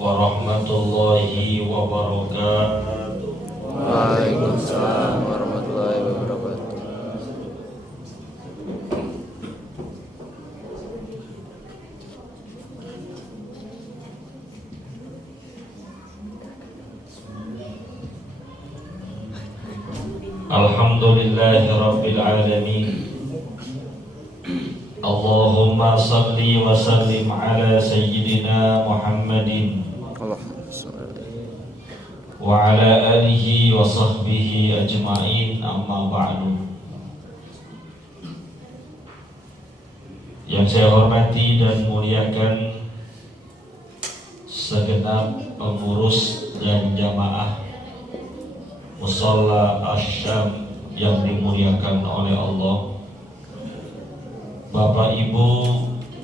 warahmatullahi wabarakatuh. Waalaikumsalam warahmatullahi wabarakatuh. Alhamdulillahi rabbil alamin. Allahumma salli wa sallim ala sayyidina Muhammadin wa ala alihi wa sahbihi ajma'in, amma ba'du. Yang saya hormati dan muliakan segenap pengurus dan jamaah Musalla Asyam yang dimuliakan oleh Allah, Bapak Ibu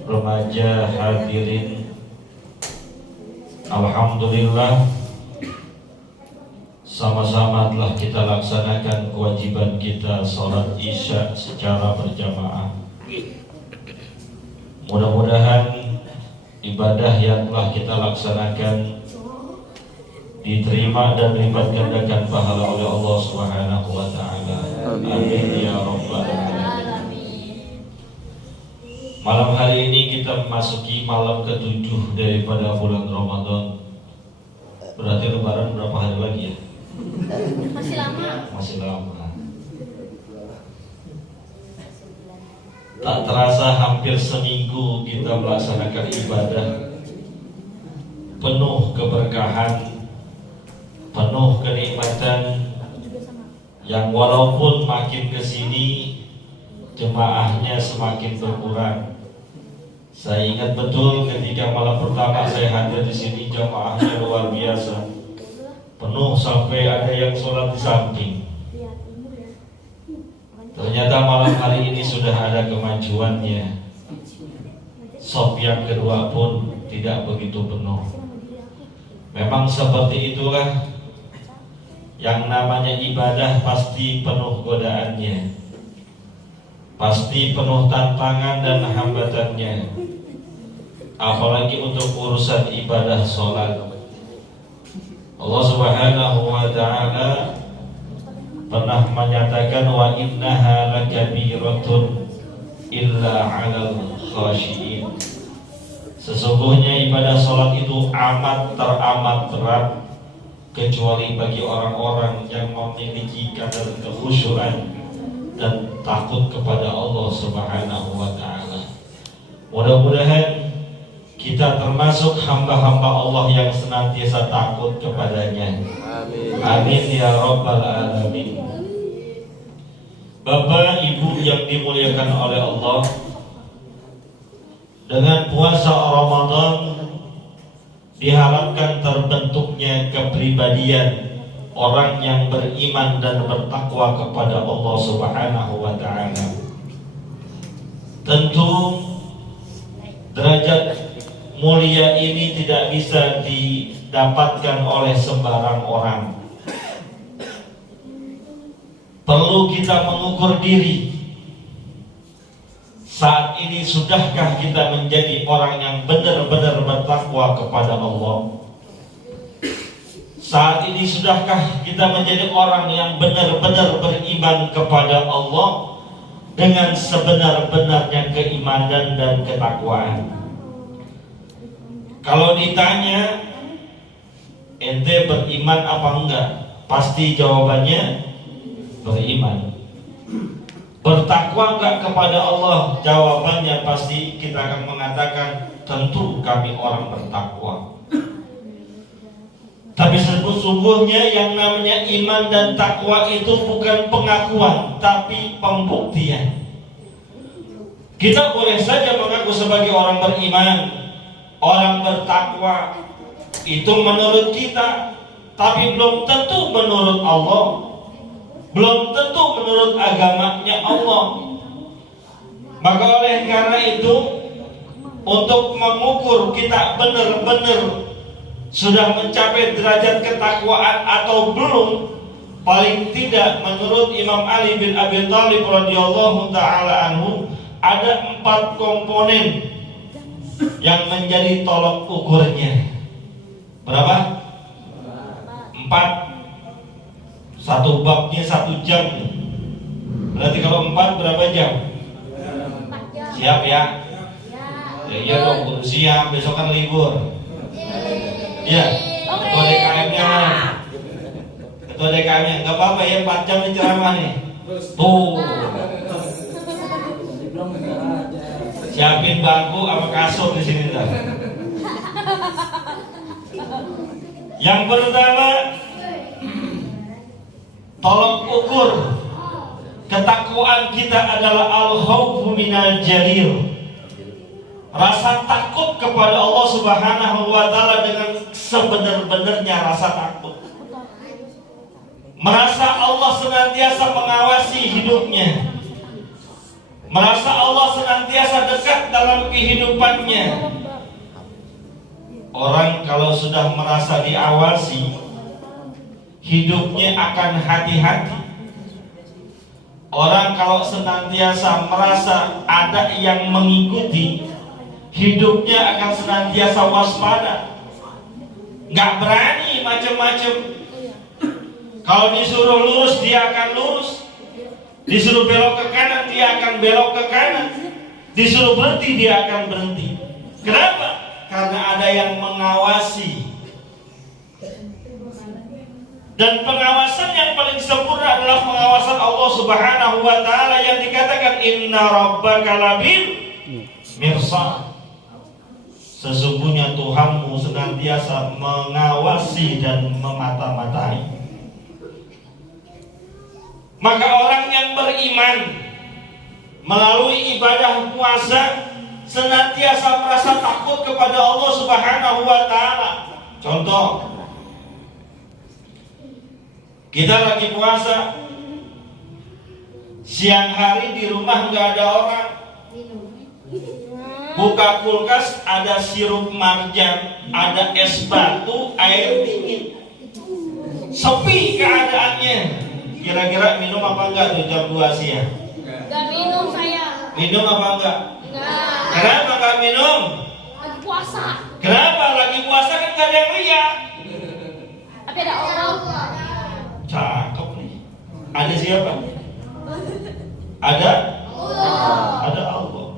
remaja hadirin, alhamdulillah sama-sama telah kita laksanakan kewajiban kita sholat isya secara berjamaah. Mudah-mudahan ibadah yang telah kita laksanakan diterima dan dilipat gandakan pahala oleh Allah Subhanahu wa taala. Amin ya rabbal alamin. Malam hari ini kita memasuki malam ke-7 daripada bulan Ramadan. Berarti lebaran berapa hari lagi ya? Masih lama. Masih lama. Tak terasa hampir seminggu kita melaksanakan ibadah penuh keberkahan, penuh kenikmatan, yang walaupun makin kesini jemaahnya semakin berkurang. Saya ingat betul ketika malam pertama saya hadir di sini, jemaahnya luar biasa, penuh sampai ada yang sholat di samping. Ternyata malam hari ini sudah ada kemajuannya. Sop yang kedua pun tidak begitu penuh. Memang seperti itulah yang namanya ibadah, pasti penuh godaannya, pasti penuh tantangan dan hambatannya. Apalagi untuk urusan ibadah sholat. Allah Subhanahu wa ta'ala pernah menyatakan, wa innaha lakabiratun illa 'alal khashiin. Sesungguhnya ibadah sholat itu teramat berat, kecuali bagi orang-orang yang memiliki kadar kekhusyuan dan takut kepada Allah Subhanahu wa ta'ala. Mudah-mudahan kita termasuk hamba-hamba Allah yang senantiasa takut kepadanya. Amin. Amin ya rabbal alamin. Bapak Ibu yang dimuliakan oleh Allah, dengan puasa Ramadan diharapkan terbentuknya kepribadian orang yang beriman dan bertakwa kepada Allah Subhanahu wa ta'ala. Tentu derajat mulia ini tidak bisa didapatkan oleh sembarang orang. Perlu kita mengukur diri. Saat ini sudahkah kita menjadi orang yang benar-benar bertakwa kepada Allah? Saat ini sudahkah kita menjadi orang yang benar-benar beriman kepada Allah dengan sebenar-benarnya keimanan dan ketakwaan? Kalau ditanya ente beriman apa enggak, pasti jawabannya beriman. Bertakwa enggak kepada Allah? Jawabannya pasti kita akan mengatakan, tentu kami orang bertakwa. Tapi sesungguhnya yang namanya iman dan takwa itu bukan pengakuan, tapi pembuktian. Kita boleh saja mengaku sebagai orang beriman, orang bertakwa, itu menurut kita, tapi belum tentu menurut Allah, belum tentu menurut agamanya Allah. Maka oleh karena itu, untuk mengukur kita benar-benar sudah mencapai derajat ketakwaan atau belum, paling tidak menurut Imam Ali bin Abi Thalib radhiyallahu taala anhu, ada 4 komponen yang menjadi tolok ukurnya. Berapa? 4. Satu babnya 1 jam. Berarti kalau 4 berapa jam? 4 jam. Siap ya? Ya. Iya dong, kudu siap, besok kan libur. Iya. Ketua DKM-nya mana? Ketua DKM-nya, nggak apa-apa ya 4 jam ini ceramah nih. Tuh. Siapin bangku sama kasur di sini ntar. Yang pertama, tolong ukur ketakwaan kita adalah al-khawfu minal jalil. Rasa takut kepada Allah Subhanahu wa taala dengan sebenar-benarnya rasa takut. Merasa Allah senantiasa mengawasi hidupnya. Merasa Allah senantiasa dekat dalam kehidupannya. Orang kalau sudah merasa diawasi, hidupnya akan hati-hati. Orang kalau senantiasa merasa ada yang mengikuti, hidupnya akan senantiasa waspada. Nggak berani macam-macam. Kalau disuruh lurus, dia akan lurus. Disuruh belok ke kanan, dia akan belok ke kanan. Disuruh berhenti, dia akan berhenti. Kenapa? Karena ada yang mengawasi. Dan pengawasan yang paling sempurna adalah pengawasan Allah Subhanahu wa taala yang dikatakan inna rabbaka labil mirsad. Sesungguhnya Tuhanmu senantiasa mengawasi dan memata-matai. Maka orang yang beriman melalui ibadah puasa senantiasa merasa takut kepada Allah Subhanahu wa taala. Contoh, kita lagi puasa, siang hari di rumah nggak ada orang, buka kulkas ada sirup marjan, ada es batu, air dingin, sepi keadaannya. Kira-kira minum apa enggak tuh jam 2 siang? Enggak minum saya. Minum apa enggak? Enggak. Kenapa enggak minum? Lagi puasa. Kenapa? Lagi puasa kan enggak ada yang lihat. Tapi ada orang. Cakep nih. Ada siapa? Ada? Ada Allah.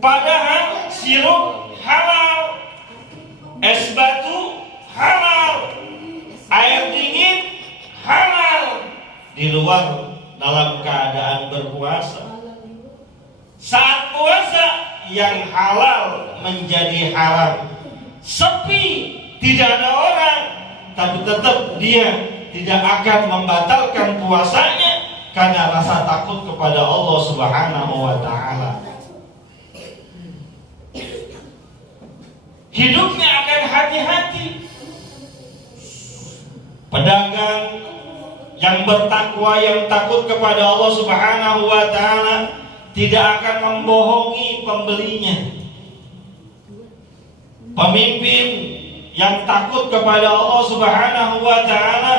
Padahal sirup halal, es batu halal, air dingin halal di luar dalam keadaan berpuasa. Saat puasa yang halal menjadi haram. Sepi, tidak ada orang, tapi tetap dia tidak akan membatalkan puasanya karena rasa takut kepada Allah Subhanahu wa taala. Hidupnya akan hati-hati. Pedagang yang bertakwa, yang takut kepada Allah Subhanahu wa taala tidak akan membohongi pembelinya. Pemimpin yang takut kepada Allah Subhanahu wa taala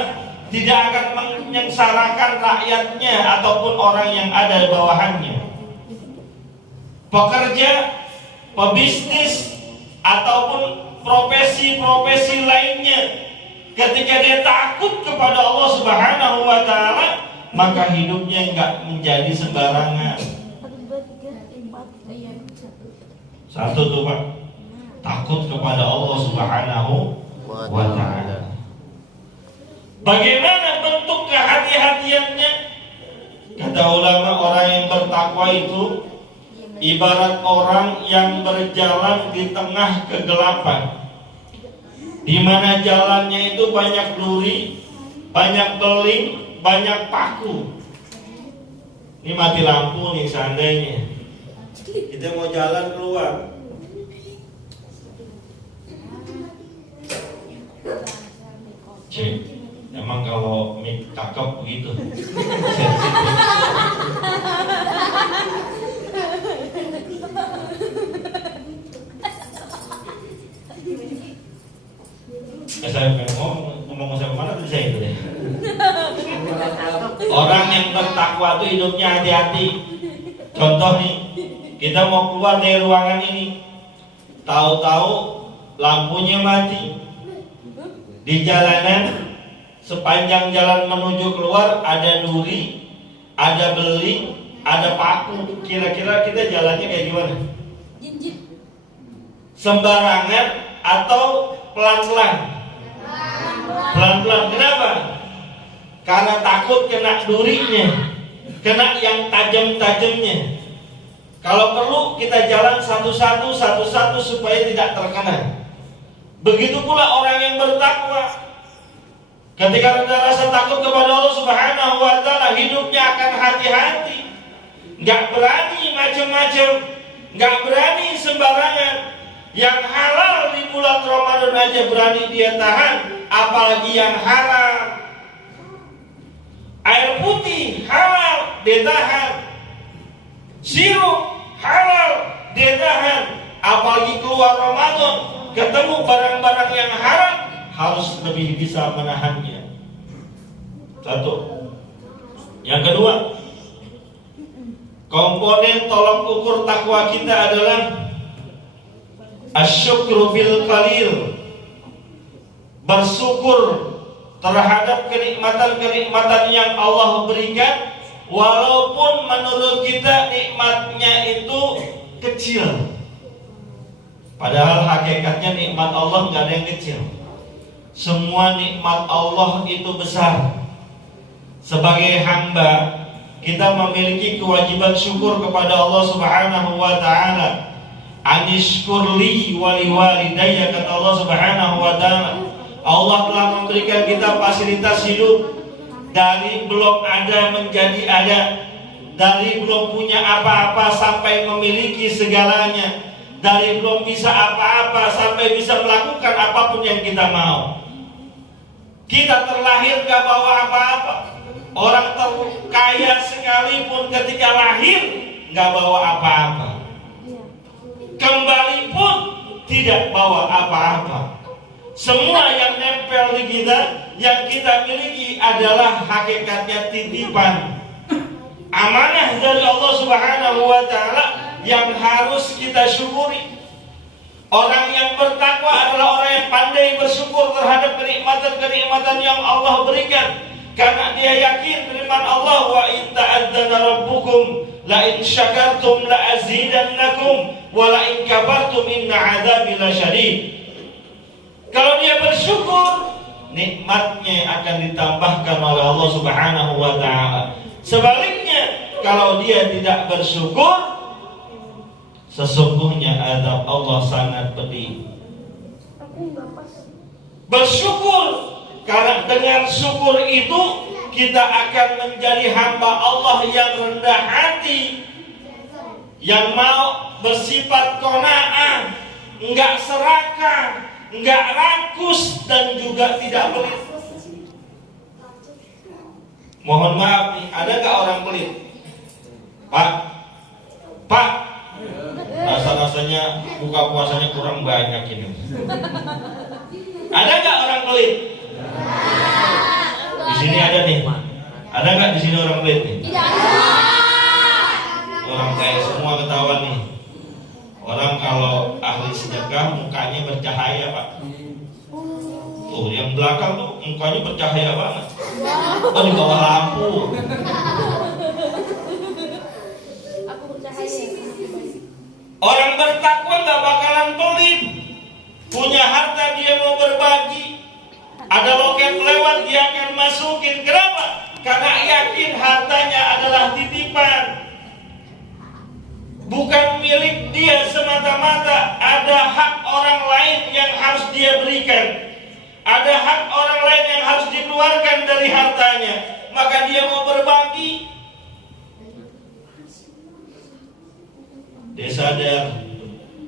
tidak akan menyengsarakan rakyatnya ataupun orang yang ada di bawahannya. Pekerja, pebisnis ataupun profesi-profesi lainnya, ketika dia takut kepada Allah Subhanahu wa taala, maka hidupnya enggak menjadi sembarangan. Satu tuh Pak, takut kepada Allah Subhanahu wa taala. Bagaimana bentuk kehati-hatiannya? Kata ulama, orang yang bertakwa itu ibarat orang yang berjalan di tengah kegelapan, di mana jalannya itu banyak duri, banyak beling, banyak paku. Ini mati lampu nih seandainya kita mau jalan keluar. Cek, emang kalau mik cakep begitu. Saya ngomong saya kemana tuh saya itu ya. Orang yang bertakwa itu hidupnya hati-hati. Contoh nih, kita mau keluar dari ruangan ini, tahu-tahu lampunya mati. Di jalanan, sepanjang jalan menuju keluar ada duri, ada beling, ada paku. Kira-kira kita jalannya kayak gimana? Sembarangan atau pelan-pelan? Pelan-pelan. Kenapa? Karena takut kena durinya, kena yang tajam-tajamnya. Kalau perlu kita jalan satu-satu supaya tidak terkena. Begitu pula orang yang bertakwa. Ketika ada rasa takut kepada Allah Subhanahu wa Ta'ala, hidupnya akan hati-hati, nggak berani macam-macam, nggak berani sembarangan. Yang halal di bulan Ramadan aja berani dia tahan, apalagi yang haram. Air putih halal dia tahan, sirup halal dia tahan, apalagi keluar Ramadan ketemu barang-barang yang haram, harus lebih bisa menahannya. Satu. Yang kedua, komponen tolak ukur takwa kita adalah asyukru bil qalil, bersyukur terhadap kenikmatan-kenikmatan yang Allah berikan, walaupun menurut kita nikmatnya itu kecil. Padahal hakikatnya nikmat Allah nggak ada yang kecil. Semua nikmat Allah itu besar. Sebagai hamba, kita memiliki kewajiban syukur kepada Allah Subhanahu wa Ta'ala. Anishkurli wali walidayya, kata Allah Subhanahu wa Ta'ala. Allah telah memberikan kita fasilitas hidup, dari belum ada menjadi ada, dari belum punya apa-apa sampai memiliki segalanya, dari belum bisa apa-apa sampai bisa melakukan apapun yang kita mau. Kita terlahir gak bawa apa-apa. Orang terkaya sekalipun ketika lahir gak bawa apa-apa, kembali pun tidak bawa apa-apa. Semua yang nempel di kita, yang kita miliki adalah hakikatnya titipan, amanah dari Allah Subhanahu wa Ta'ala yang harus kita syukuri. Orang yang bertakwa adalah orang yang pandai bersyukur terhadap kenikmatan-kenikmatan yang Allah berikan, karena dia yakin firman Allah, wa in ta'adzana rabbukum la in syakartum la azidannakum wa la in kafartum inna 'adzabi lasyadid. Kalau dia bersyukur, nikmatnya akan ditambahkan oleh Allah Subhanahu wa Ta'ala. Sebaliknya, kalau dia tidak bersyukur, sesungguhnya azab Allah sangat pedih. Bersyukur, karena dengan syukur itu kita akan menjadi hamba Allah yang rendah hati, yang mau bersifat qanaah, enggak serakah, enggak rakus, dan juga tidak pelit. Mohon maaf nih, ada enggak orang pelit? Pak, rasa-rasanya buka puasanya kurang banyak ini. Ada nggak orang pelit? Di sini ada nih. Ada nggak di sini orang pelit nih? Tidak ada. Orang kayak semua ketahuan nih. Orang kalau ahli sedekah mukanya bercahaya, Pak. Tuh yang belakang tuh mukanya bercahaya banget. Oh, di bawah lampu. Aku bercahaya. Orang bertakwa nggak bakalan pelit. Punya harta dia mau berbagi, ada loket lewat dia akan masukin. Kenapa? Karena yakin hartanya adalah titipan, bukan milik dia semata-mata. Ada hak orang lain yang harus dia berikan, ada hak orang lain yang harus dikeluarkan dari hartanya, maka dia mau berbagi. Dia sadar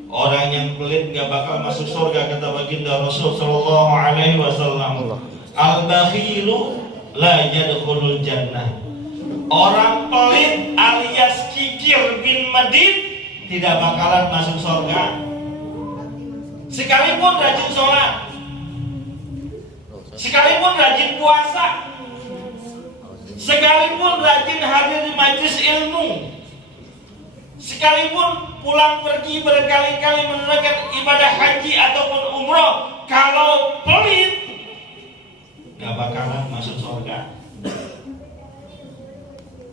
orang yang pelit gak bakal masuk surga, kata baginda Rasul sallallahu alaihi wasallam. Al-bakhilu la yadkhulul jannah. Orang pelit alias kikir bin medit tidak bakalan masuk surga. Sekalipun rajin sholat, sekalipun rajin puasa, sekalipun rajin hadir di majelis ilmu, sekalipun pulang pergi berkali-kali menunaikan ibadah haji ataupun umroh. Kalau pelit, gak bakalan masuk surga.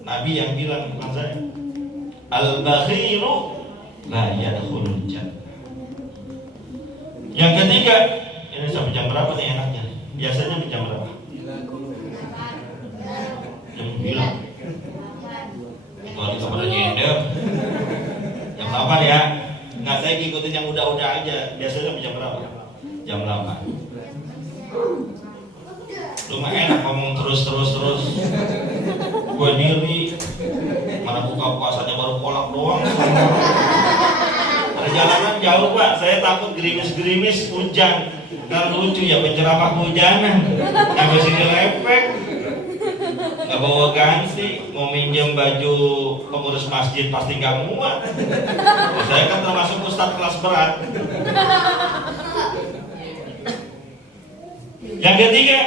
Nabi yang bilang, bukan saya. Al-bakhiru la yadkhulul jannah. Yang ketiga, ini sampai jam berapa nih enaknya? Biasanya jam berapa? Jam 9. Kalau kita pada nyender jam 8 ya. Nggak, saya ngikutin yang udah-udah aja. Biasanya jam berapa? Jam 8. Lu mah enak ngomong terus. Gue diri, mana buka puasanya baru kolak doang. Perjalanan jauh Pak, saya takut gerimis-gerimis hujan. Kan lucu ya penceramah hujanan. Yang sini lepek, nggak bawa ganti, mau minjem baju pengurus masjid pasti nggak muat. Saya kan termasuk ustadz kelas berat. Yang ketiga,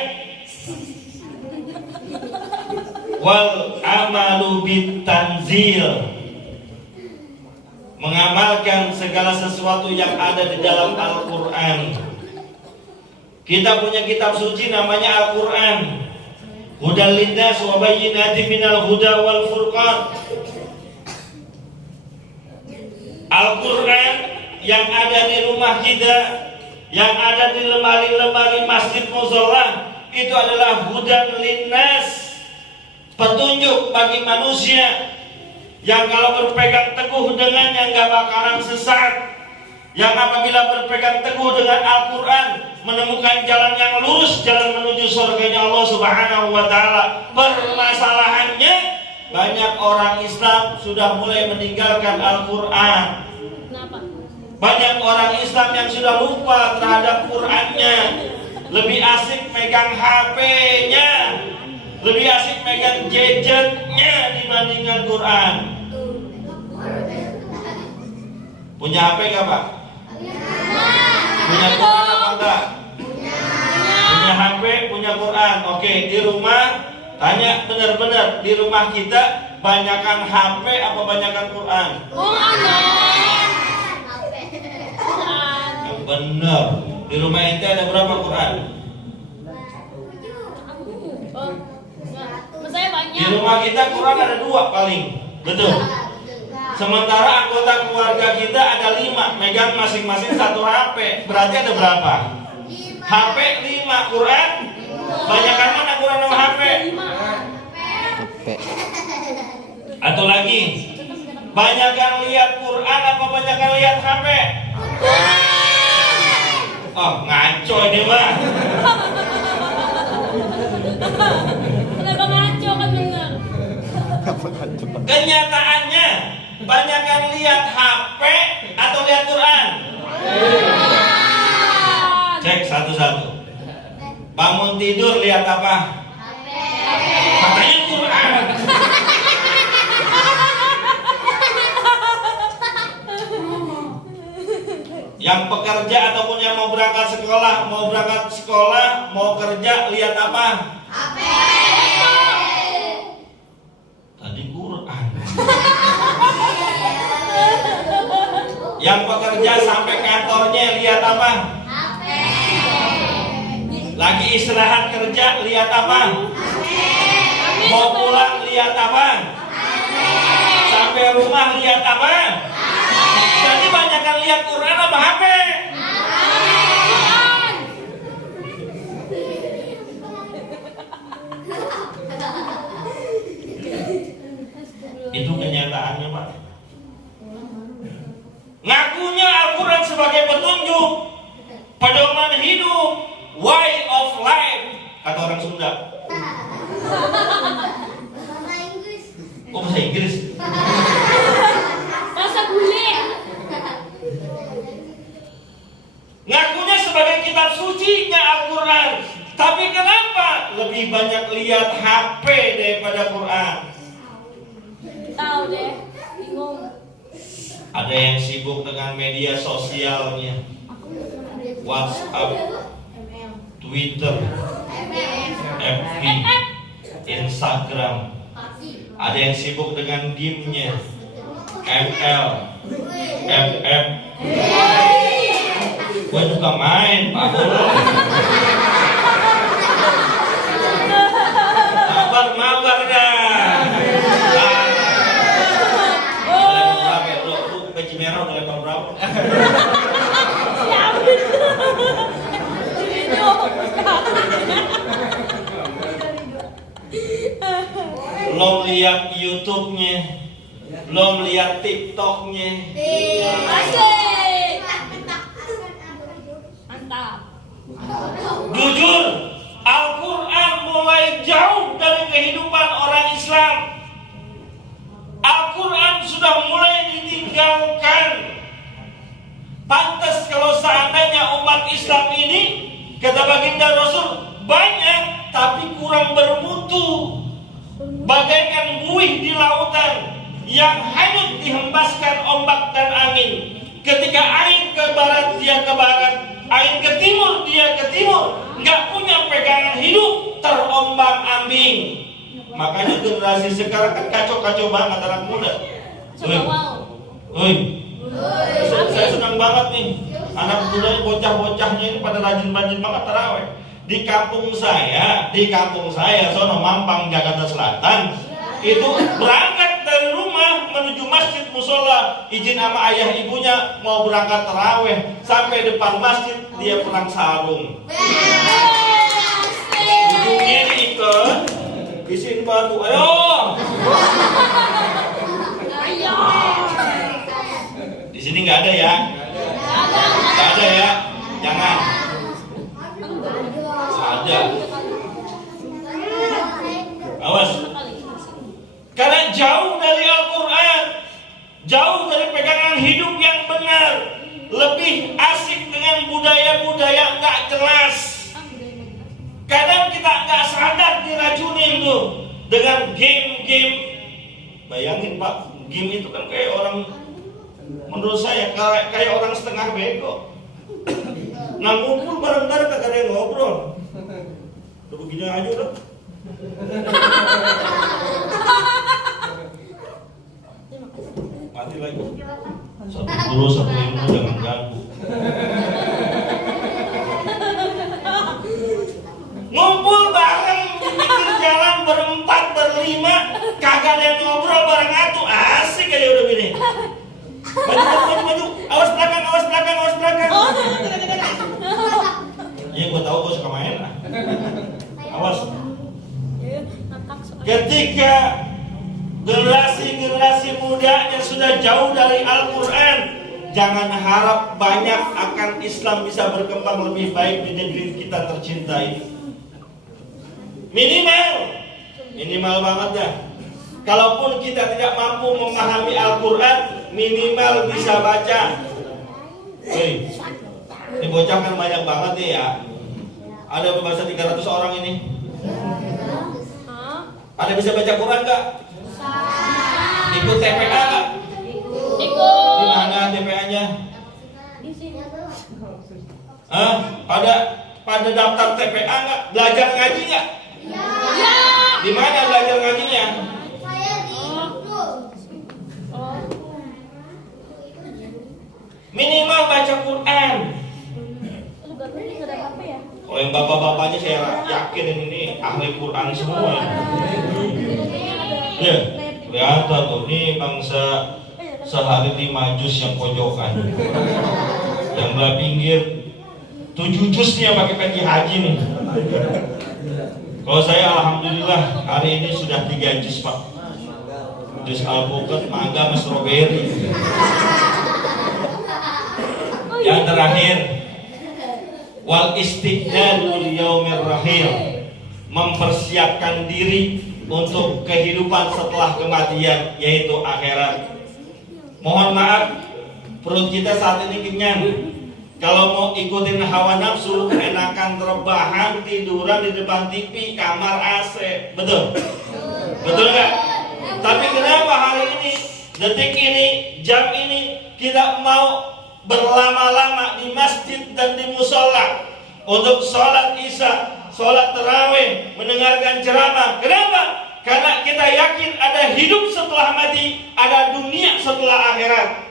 wal amalu bitanzil, mengamalkan segala sesuatu yang ada di dalam Al-Quran. Kita punya kitab suci namanya Al-Quran. Hudal linnas wa bayyinatin minal huda wal furqan. Al-Quran yang ada di rumah kita, yang ada di lemari-lemari masjid mushola, itu adalah hudan linnas, petunjuk bagi manusia yang kalau berpegang teguh dengannya nggak bakalan sesat, yang apabila berpegang teguh dengan Al-Quran menemukan jalan yang lurus, jalan menuju surganya Allah Subhanahu wa Ta'ala. Permasalahannya, banyak orang Islam sudah mulai meninggalkan Al-Quran. Banyak orang Islam yang sudah lupa terhadap Qurannya, lebih asik megang HP-nya, lebih asik megang gadgetnya dibandingkan Quran. Punya HP gak Pak? Punya Quran apa enggak? Punya HP, punya Quran. Oke, di rumah tanya benar-benar, di rumah kita banyakan HP apa banyakan Quran? Yang benar. Di rumah ente ada berapa Quran? Di rumah kita Quran ada 2 paling. Betul. Sementara anggota keluarga kita ada 5, megang masing-masing 1 HP. Berarti ada berapa? HP 5, Quran. Banyakan mana Quran sama HP? Atau lagi, banyakan lihat Quran apa banyakan lihat HP? Oh, ngaco ini mah. Kenapa ngaco kan bener? Kenyataannya banyakan lihat HP atau lihat Quran? Cek satu-satu. Bangun tidur lihat apa? Katanya Quran. Yang pekerja ataupun yang mau berangkat sekolah, mau kerja lihat apa? HP. Tadi Quran. Yang pekerja sampai kantornya lihat apa? HP. Lagi istirahat kerja lihat apa? HP. Mau pulang lihat apa? HP. Sampai rumah lihat apa? Jadi banyakkan lihat Quran apa HP? Itu kenyataannya Pak. Ngakunya Al-Quran sebagai petunjuk, pedoman hidup, way of life, kata orang Sunda. Oh, bahasa Inggris. Bahasa bule. Ngakunya sebagai kitab sucinya Al-Quran, tapi kenapa lebih banyak lihat HP daripada Quran? Tahu deh, bingung. Ada yang sibuk dengan media sosialnya, WhatsApp, Twitter, FB, Instagram. Ada yang sibuk dengan game-nya, ML, FF. Gue juga main, Pak Bolo. Mabar dah. Berapa bro? Peci merah udah level berapa? Siapin. Video. Lo lihat YouTube-nya, lo lihat TikTok-nya. Asik. Mantap. Jujur, Al-Quran mulai jauh dari kehidupan orang Islam. Al-Quran sudah mulai ditinggalkan. Pantas kalau seandainya umat Islam ini, kata baginda Rasul, banyak tapi kurang bermutu, bagaikan buih di lautan yang hanyut dihembaskan ombak dan angin. Ketika angin ke barat dia ke barat, angin ke timur dia ke timur, nggak punya pegangan hidup, terombang ambing. Makanya generasi sekarang kan kacau-kacau banget anak muda. Saya senang banget nih, anak muda bocah-bocahnya ini pada rajin-rajin banget taraweh. Di kampung saya, sono Mampang, Jakarta Selatan, itu berangkat dari rumah menuju masjid musola, izin sama ayah ibunya mau berangkat taraweh, sampai depan masjid dia perang sarung. Ujungnya diikat, isiin batu, ayo. Di sini nggak ada ya, nggak ada ya, jangan. Ada. Awas. Karena jauh dari Al-Quran, jauh dari pegangan hidup yang benar, lebih asik dengan budaya-budaya nggak jelas. Kadang kita nggak sadar diracunin tuh dengan game-game. Bayangin Pak, game itu kan kayak orang, menurut saya kayak orang setengah bego. Nah ngumpul bareng-bareng kagak ada yang ngobrol. Udah begini aja udah. Mati lagi. Satu guru satu ilmu jangan ganggu. Ngumpul bareng di pinggir jalan berempat berlima, kagak ada yang ngobrol bareng atuh, asik aja udah begini. Maju, awas belakang. Iya gue tahu gue suka main lah. Awas. Ketika generasi mudanya sudah jauh dari Al-Quran, jangan harap banyak akan Islam bisa berkembang lebih baik di negeri kita tercinta ini. Minimal banget ya. Kalaupun kita tidak mampu memahami Al-Quran, minimal bisa baca. Hei, ini bocah kan banyak banget nih ya. Ada berbahasa 300 orang ini. Ada bisa baca Quran gak? Ikut TPA gak? Ikut. Di mana TPA-nya? Di sini. Pada daftar TPA gak? Belajar ngaji gak? Ya. Di mana belajar ngajinya? Minimal baca Quran. Oh yang bapak-bapaknya saya yakin ini ahli Quran semua. Ya, kelihatan tuh ini bangsa sehari 5 juz yang pojokan. Yang belah pinggir 7 juznya pakai peci haji nih. Kalau saya alhamdulillah hari ini sudah 3 juz Pak. Juz alpukat, mangga, strawberry. Yang terakhir, wal istiqdadu liyaumir rahil, mempersiapkan diri untuk kehidupan setelah kematian, yaitu akhirat. Mohon maaf, perut kita saat ini kenyang. Kalau mau ikutin hawa nafsu, enakan rebahan, tiduran di depan TV, kamar AC. Betul? Betul nggak? Tapi kenapa hari ini, detik ini, jam ini, kita mau berlama-lama di masjid dan di musola untuk sholat isya, sholat tarawih, mendengarkan ceramah? Kenapa? Karena kita yakin ada hidup setelah mati, ada dunia setelah akhirat.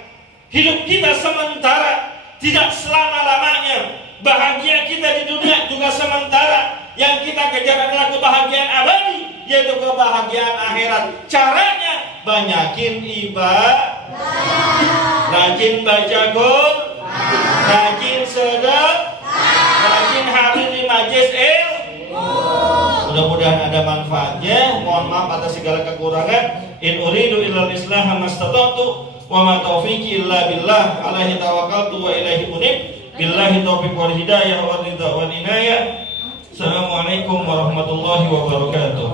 Hidup kita sementara, tidak selama-lamanya. bahagia kita di dunia juga sementara. Yang kita kejar adalah kebahagiaan abadi, yaitu kebahagiaan akhirat. Caranya banyakin ibadah, rajin baca Quran, rajin sedekah, rajin hadir di majelis ilmu. Mudah-mudahan ada manfaatnya. Mohon maaf atas segala kekurangan. In uridu illal islaha mastata'tu wa ma taufiqi illa billah. Alaihi tawakkaltu wa ilaihi unib. Billahi taufiq wal hidayah wa ridha wal inayah. Assalamualaikum warahmatullahi wabarakatuh.